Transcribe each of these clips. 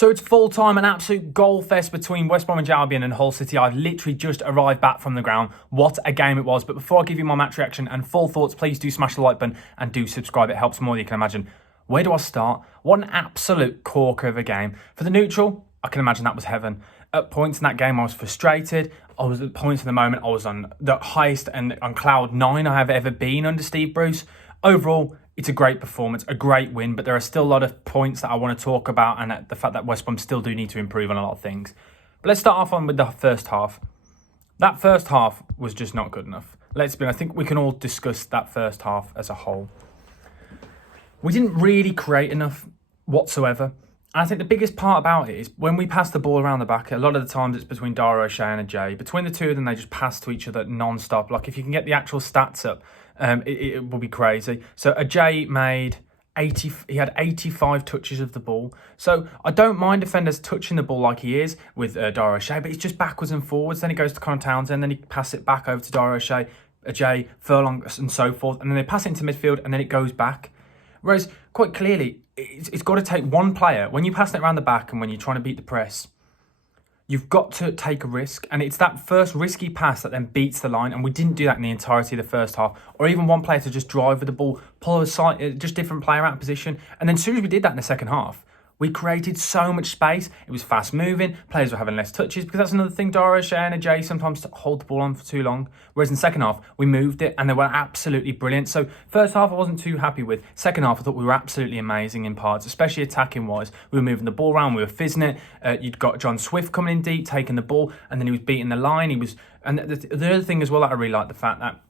So it's full time, an absolute goal fest between West Bromwich Albion and Hull City. I've literally just arrived back from the ground. What a game it was. But before I give you my match reaction and full thoughts, please do smash the like button and do subscribe. It helps more than you can imagine. Where do I start? What an absolute corker of a game. For the neutral, I can imagine that was heaven. At points in that game, I was frustrated. I was at points in the moment, I was on the highest and on cloud 9 I have ever been under Steve Bruce. Overall, it's a great performance, a great win, but there are still a lot of points that I want to talk about and the fact that West Brom still do need to improve on a lot of things. But let's start off with the first half. That first half was just not good enough. Let's be honest, I think we can all discuss that first half as a whole. We didn't really create enough whatsoever. And I think the biggest part about it is when we pass the ball around the back, a lot of the times it's between Dara O'Shea and Ajay. Between the two of them, they just pass to each other non-stop. Like if you can get the actual stats up, it will be crazy. So Ajay he had 85 touches of the ball. So I don't mind defenders touching the ball like he is with Dara O'Shea, but it's just backwards and forwards. Then it goes to Connor Townsend, then he pass it back over to Dara O'Shea, Ajay, Furlong and so forth. And then they pass it into midfield and then it goes back. Whereas quite clearly, it's got to take one player. When you pass it around the back and when you're trying to beat the press, you've got to take a risk. And it's that first risky pass that then beats the line. And we didn't do that in the entirety of the first half. Or even one player to just drive with the ball, pull a side, just different player out of position. And then as soon as we did that in the second half, we created so much space. It was fast moving. Players were having less touches because that's another thing. Dara O'Shea and Ajay sometimes hold the ball on for too long. Whereas in the second half, we moved it and they were absolutely brilliant. So first half, I wasn't too happy with. Second half, I thought we were absolutely amazing in parts, especially attacking wise. We were moving the ball around. We were fizzing it. You'd got John Swift coming in deep, taking the ball, and then he was beating the line. And the other thing as well that I really liked, the fact that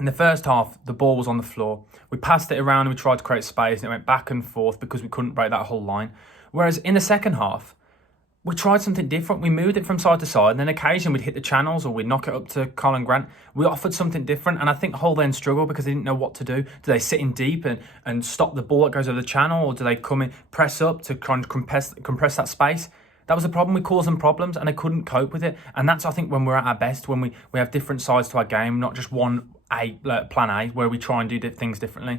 in the first half, the ball was on the floor. We passed it around and we tried to create space and it went back and forth because we couldn't break that whole line. Whereas in the second half, we tried something different. We moved it from side to side and then occasionally we'd hit the channels or we'd knock it up to Colin Grant. We offered something different and I think Hull then struggled because they didn't know what to do. Do they sit in deep and stop the ball that goes over the channel, or do they come in, press up to try and compress that space? That was the problem. We caused them problems and they couldn't cope with it. And that's, I think, when we're at our best, when we have different sides to our game, not just plan A, where we try and do things differently.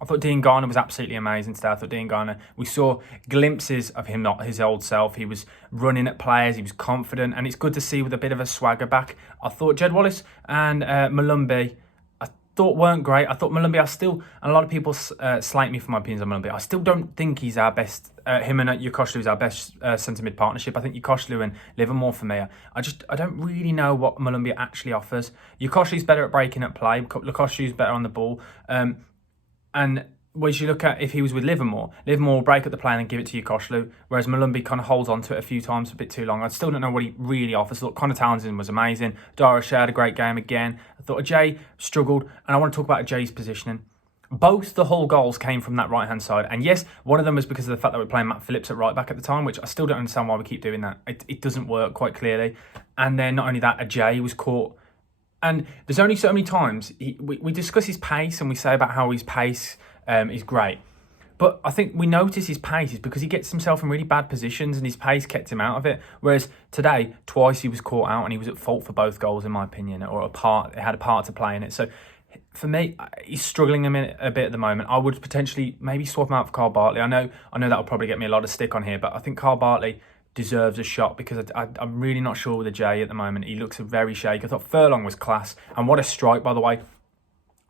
I thought Dean Garner was absolutely amazing today. I thought Dean Garner, we saw glimpses of him, not his old self. He was running at players, he was confident, and it's good to see with a bit of a swagger back. I thought Jed Wallace and Malumbi, I thought weren't great. I thought Malumbi, and a lot of people slate me for my opinions on Malumbi. I still don't think he's our best, him and Yukoslu is our best centre-mid partnership. I think Yukoslu and Livermore for me. I don't really know what Malumbi actually offers. Yukoslu's better at breaking up play. Yukoslu's better on the ball. And when you look at if he was with Livermore will break up the play and then give it to Yukoslu, whereas Malumbi kind of holds on to it a few times a bit too long. I still don't know what he really offers. Look, Connor Townsend was amazing. Dara O'Shea had a great game again. I thought Ajay struggled, and I want to talk about Ajay's positioning. Both the Hull goals came from that right-hand side. And yes, one of them was because of the fact that we're playing Matt Phillips at right back at the time, which I still don't understand why we keep doing that. It doesn't work quite clearly. And then not only that, Ajay was caught. And there's only so many times we discuss his pace and we say about how his pace is great. But I think we notice his pace is because he gets himself in really bad positions and his pace kept him out of it. Whereas today, twice he was caught out and he was at fault for both goals, in my opinion, or it had a part to play in it. So for me, he's struggling a bit at the moment. I would potentially maybe swap him out for Carl Bartley. I know that will probably get me a lot of stick on here, but I think Carl Bartley deserves a shot because I'm really not sure with Ajay at the moment. He looks very shaky. I thought Furlong was class, and what a strike, by the way.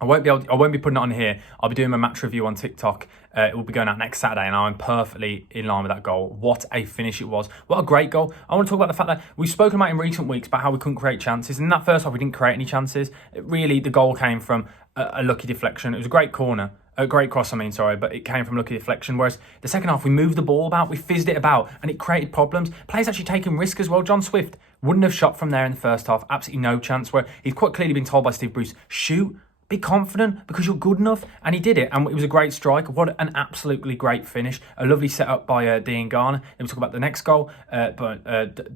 I won't be putting it on here. I'll be doing my match review on TikTok. It will be going out next Saturday, and I'm perfectly in line with that goal. What a finish it was. What a great goal. I want to talk about the fact that we've spoken about in recent weeks about how we couldn't create chances. In that first half, we didn't create any chances. Really, the goal came from a lucky deflection. It was a great corner. A great cross, but it came from lucky deflection. Whereas the second half, we moved the ball about, we fizzed it about, and it created problems. Players actually taking risk as well. John Swift wouldn't have shot from there in the first half. Absolutely no chance. Where he's quite clearly been told by Steve Bruce, shoot, be confident because you're good enough. And he did it, and it was a great strike. What an absolutely great finish. A lovely setup by Dean Garner. Then we talk about the next goal, but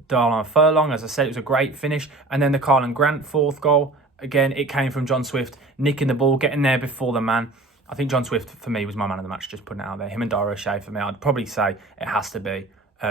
Darlan Furlong, as I said, it was a great finish. And then the Colin Grant fourth goal. Again, it came from John Swift nicking the ball, getting there before the man. I think John Swift, for me, was my man of the match, just putting it out there. Him and Dara O'Shea, for me, I'd probably say it has to be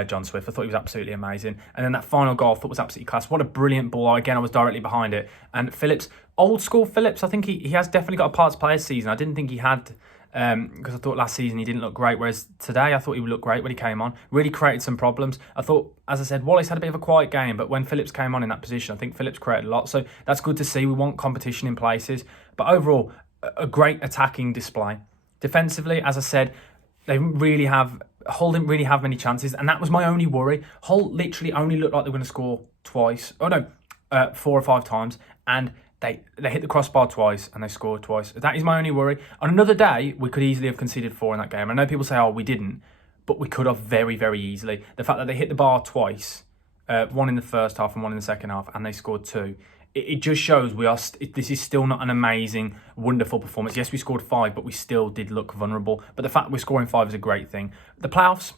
John Swift. I thought he was absolutely amazing. And then that final goal I thought was absolutely class. What a brilliant ball. Again, I was directly behind it. And Phillips, old school Phillips, I think he has definitely got a part to play this season. I didn't think he had because I thought last season he didn't look great, whereas today I thought he would look great when he came on. Really created some problems. I thought, as I said, Wallace had a bit of a quiet game, but when Phillips came on in that position, I think Phillips created a lot. So that's good to see. We want competition in places. But overall, a great attacking display. Defensively, as I said, Hull didn't really have many chances, and that was my only worry. Hull literally only looked like they were going to score twice. 4 or 5 times, and they hit the crossbar twice and they scored twice. That is my only worry. On another day, we could easily have conceded 4 in that game. I know people say, oh, we didn't, but we could have very, very easily. The fact that they hit the bar twice, one in the first half and one in the second half, and they scored 2, it just shows this is still not an amazing, wonderful performance. Yes, we scored 5, but we still did look vulnerable. But the fact that we're scoring 5 is a great thing. The playoffs,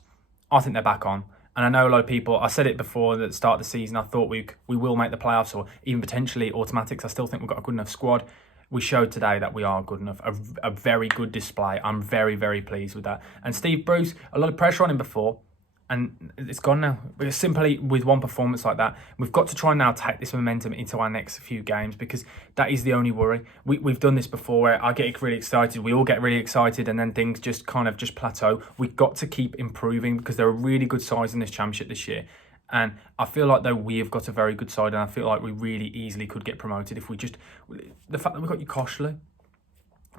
I think they're back on. And I know a lot of people, I said it before at the start of the season, I thought we will make the playoffs or even potentially automatics. I still think we've got a good enough squad. We showed today that we are good enough. A very good display. I'm very, very pleased with that. And Steve Bruce, a lot of pressure on him before, and it's gone now. But simply with one performance like that, we've got to try and now take this momentum into our next few games, because that is the only worry. We've done this before where I get really excited. We all get really excited, and then things just kind of just plateau. We've got to keep improving, because they're a really good side in this championship this year. And I feel like, though, we have got a very good side, and I feel like we really easily could get promoted if we just... The fact that we've got Yukoshley,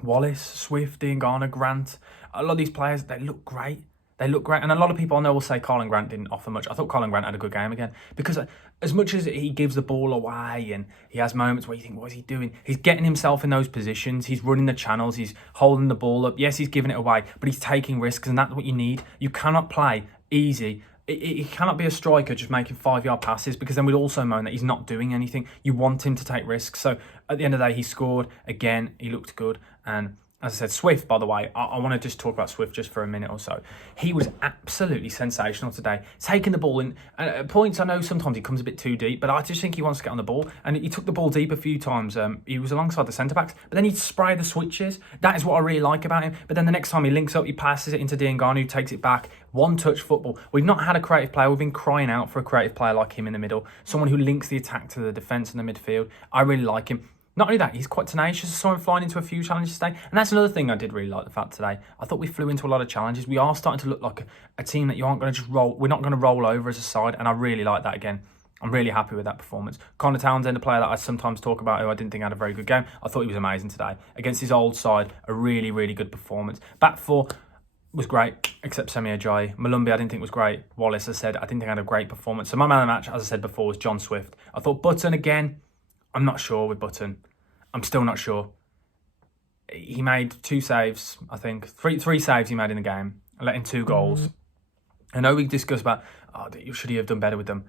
Wallace, Swift, Dean Garner, Grant, a lot of these players, they look great. They look great. And a lot of people I know will say Colin Grant didn't offer much. I thought Colin Grant had a good game again, because as much as he gives the ball away and he has moments where you think, what is he doing? He's getting himself in those positions. He's running the channels. He's holding the ball up. Yes, he's giving it away, but he's taking risks, and that's what you need. You cannot play easy. He cannot be a striker just making 5-yard passes, because then we'd also moan that he's not doing anything. You want him to take risks. So at the end of the day, he scored again. He looked good. And as I said, Swift, by the way, I want to just talk about Swift just for a minute or so. He was absolutely sensational today. Taking the ball in. At points, I know sometimes he comes a bit too deep, but I just think he wants to get on the ball. And he took the ball deep a few times. He was alongside the centre-backs, but then he'd spray the switches. That is what I really like about him. But then the next time he links up, he passes it into Diangana, who takes it back. One-touch football. We've not had a creative player. We've been crying out for a creative player like him in the middle. Someone who links the attack to the defence and the midfield. I really like him. Not only that, he's quite tenacious. I saw him flying into a few challenges today. And that's another thing I did really like the fact today. I thought we flew into a lot of challenges. We are starting to look like a team that you aren't going to just roll. We're not going to roll over as a side. And I really like that again. I'm really happy with that performance. Connor Townsend, a player that I sometimes talk about, who I didn't think had a very good game. I thought he was amazing today. Against his old side, a really, really good performance. Back 4 was great, except Semi Ajayi. Malumbi I didn't think was great. Wallace, I said, I didn't think had a great performance. So my man of the match, as I said before, was John Swift. I thought Button again, I'm not sure with Button. I'm still not sure. He made 2 saves, I think. Three saves he made in the game, letting 2 goals. I know we discussed about, should he have done better with them?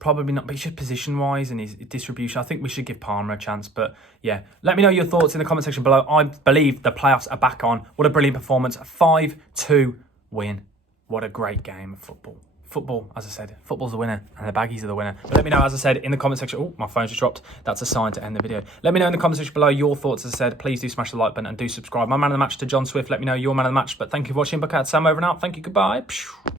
Probably not, but it's just position-wise and his distribution. I think we should give Palmer a chance. But yeah, let me know your thoughts in the comment section below. I believe the playoffs are back on. What a brilliant performance. 5-2 win. What a great game of football. Football, as I said, football's the winner and the baggies are the winner. But let me know, as I said, in the comment section. Oh, my phone's just dropped. That's a sign to end the video. Let me know in the comment section below your thoughts. As I said, please do smash the like button and do subscribe. My man of the match to John Swift. Let me know your man of the match. But thank you for watching. BucketHatSam over and out. Thank you. Goodbye.